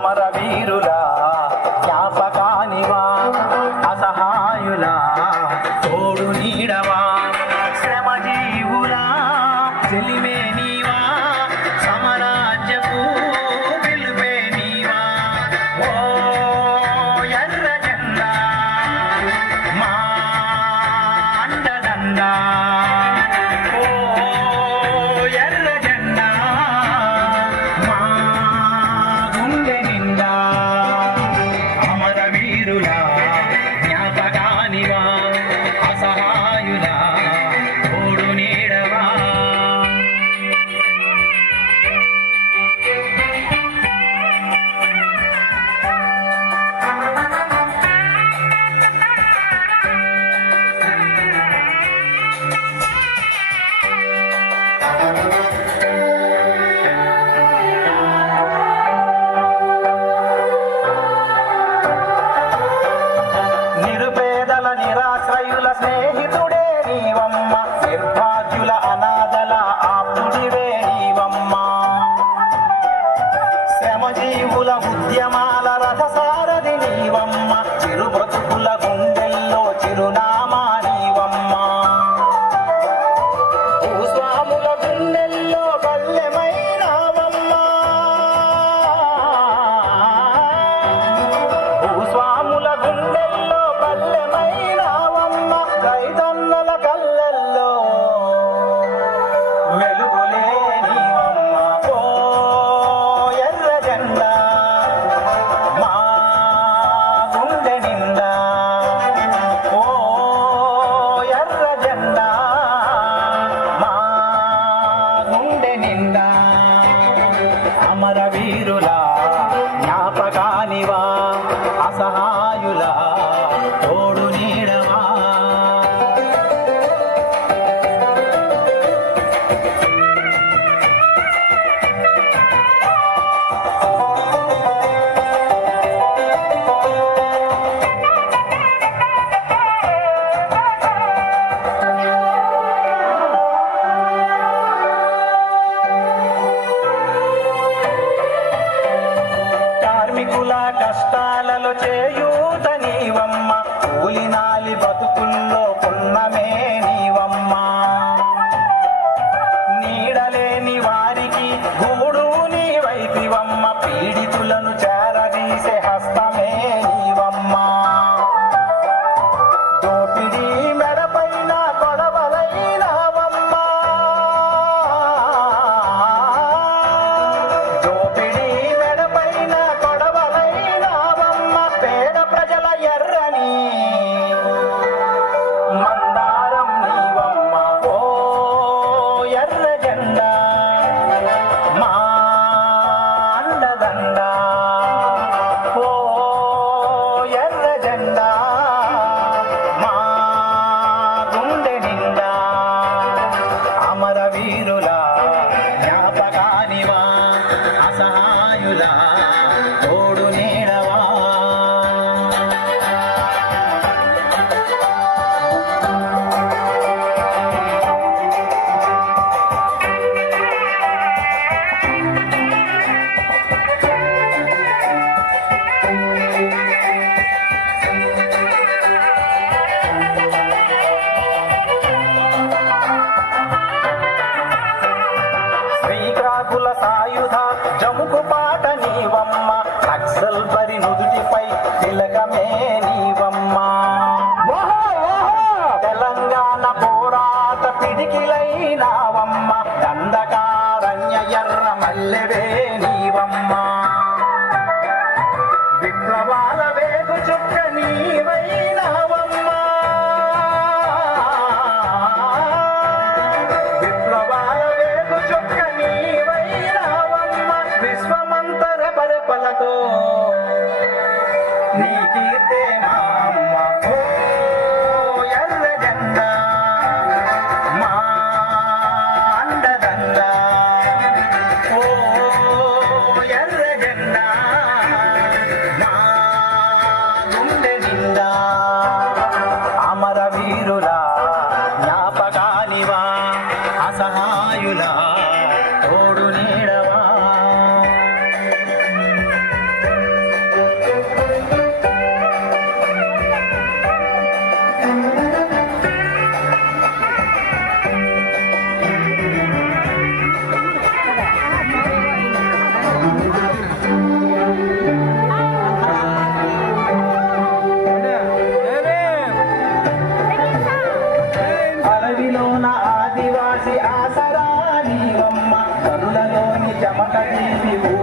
అమరవీరుల జ్ఞాపకానివా అసహాయుల తోడు నీడవా శ్రమజీవుల చెలిమే నీవా సమరాజ్యపు వెలుపే నీవా ఓ ఎర్ర జెండా మా అండదండా ఓ ఎర్ర జెండా మా గుండె నిండా అమరవీరుల జ్ఞాపకానివా అసహాయుల తోడు నీడవా నిరుపేదల నిరాశ్రయుల స్నేహితుడే నీవమ్మ నిర్భాగ్యుల అనాథల ఆప్తుడివే నీవమ్మ శ్రమజీవుల ఉద్యమాల రథసారథి నీవమ్మ చిరు బ్రతుకుల గుండెల్లో చిరునామా నీవమ్మ భూస్వాముల గుండెల్లో బల్లెమైనావమ్మ భూస్వాముల గుండెల్లో బల్లెమైనావమ్మ రైతన్నల కళ్ళల్లో వెలుగులే నీవమ్మ ఓ ఎర్ర జెండా మా గుండె నిండా ఓ ఎర్ర జెండా మా గుండె నిండా అమరవీరుల జ్ఞాపకానివా అసహాయుల తోడు నీడవా కార్మికుల కష్టాలలో చేయూత నీవమ్మ కూలినాలి బతుకుల్లో పున్నమే నీవమ్మ నీడలేని వారికి గూడు నీవైతివమ్మ పీడితులను చేరదీసే హస్తమే నీవమ్మ దోపిడీ మెడపైన గొడవలైనవమ్మ దోపిడీ మెడపైన గొడవలైనవమ్మ పేద ప్రజల ఎర్రని మందారం నీవమ్మ ఓ ఎర్ర జెండా మా అండదండా ఓ ఎర్ర జెండా మా గుండె నిండా అమరవీరుల జ్ఞాపకానివా అసహాయుల తోడు నీడవా శ్రీకాకుల సాయుధ జముకు పాట నీవమ్మ నక్సల్ బరి నుదుటిపై తిలకమే నీవమ్మ తెలంగాణ పోరాట పిడికిలైనావమ్మ దండకారణ్య ఎర్ర మల్లెవే నీవమ్మ విప్లవాల వేగు చుక్క నీవైనావమ్మ విప్లవాల వేగు చుక్క నీవైనావమ్మ విశ్వమంతర పరపలతో నీ కీర్తే మా అమ్మ ఓ ఎర్ర జెండా మా అండదండా ఓ ఎర్ర జెండా మా గుండె నిండా అమరవీరుల జ్ఞాపకానివా అసహాయుల తోడు నీడవా తీసి